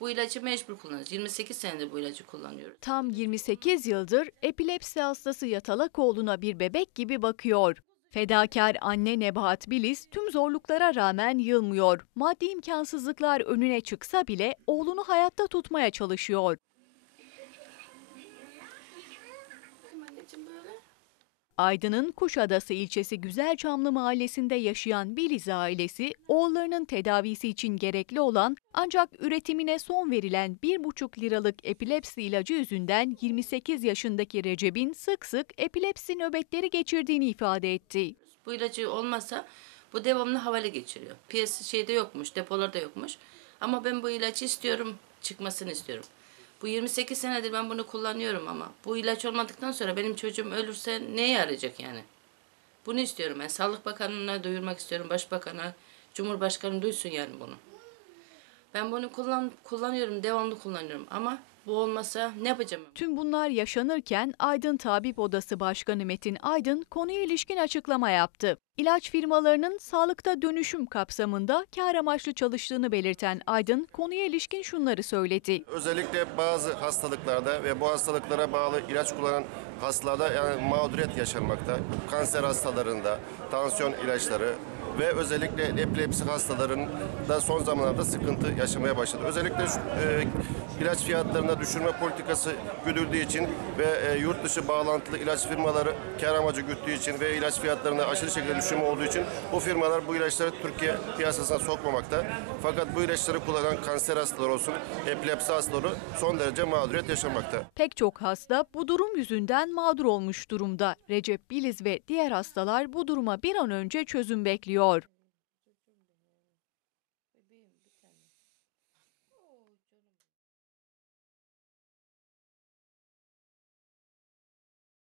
Bu ilacı mecbur kullanıyoruz. 28 senedir bu ilacı kullanıyoruz. Tam 28 yıldır epilepsi hastası yatalak oğluna bir bebek gibi bakıyor. Fedakar anne Nebahat Biliz tüm zorluklara rağmen yılmıyor. Maddi imkansızlıklar önüne çıksa bile oğlunu hayatta tutmaya çalışıyor. Aydın'ın Kuşadası ilçesi Güzelçamlı mahallesinde yaşayan Biliz ailesi, oğullarının tedavisi için gerekli olan ancak üretimine son verilen 1,5 liralık epilepsi ilacı yüzünden 28 yaşındaki Recep'in sık sık epilepsi nöbetleri geçirdiğini ifade etti. Bu ilacı olmasa bu devamlı havale geçiriyor. Piyasa şeyde yokmuş, depolarda yokmuş. Ama ben bu ilacı istiyorum, çıkmasını istiyorum. Bu 28 senedir ben bunu kullanıyorum ama bu ilaç olmadıktan sonra benim çocuğum ölürse neye yarayacak yani? Bunu istiyorum ben. Sağlık Bakanı'na duyurmak istiyorum, Başbakan'a, Cumhurbaşkanı duysun yani bunu. Ben bunu kullan kullanıyorum, devamlı kullanıyorum ama bu olmasa ne yapacağım? Tüm bunlar yaşanırken Aydın Tabip Odası Başkanı Metin Aydın konuya ilişkin açıklama yaptı. İlaç firmalarının sağlıkta dönüşüm kapsamında kar amaçlı çalıştığını belirten Aydın konuya ilişkin şunları söyledi. Özellikle bazı hastalıklarda ve bu hastalıklara bağlı ilaç kullanan hastalarda yani mağduriyet yaşanmakta. Kanser hastalarında, tansiyon ilaçları ve özellikle epilepsi hastalarında son zamanlarda sıkıntı yaşamaya başladı. Özellikle e, ilaç fiyatlarında düşürme politikası güdüldüğü için ve e, yurt dışı bağlantılı ilaç firmaları kar amacı güttüğü için ve ilaç fiyatlarında aşırı şekilde düşürme olduğu için bu firmalar bu ilaçları Türkiye piyasasına sokmamakta. Fakat bu ilaçları kullanan kanser hastaları olsun, epilepsi hastaları son derece mağduriyet yaşamakta. Pek çok hasta bu durum yüzünden mağdur olmuş durumda. Recep Biliz ve diğer hastalar bu duruma bir an önce çözüm bekliyor. और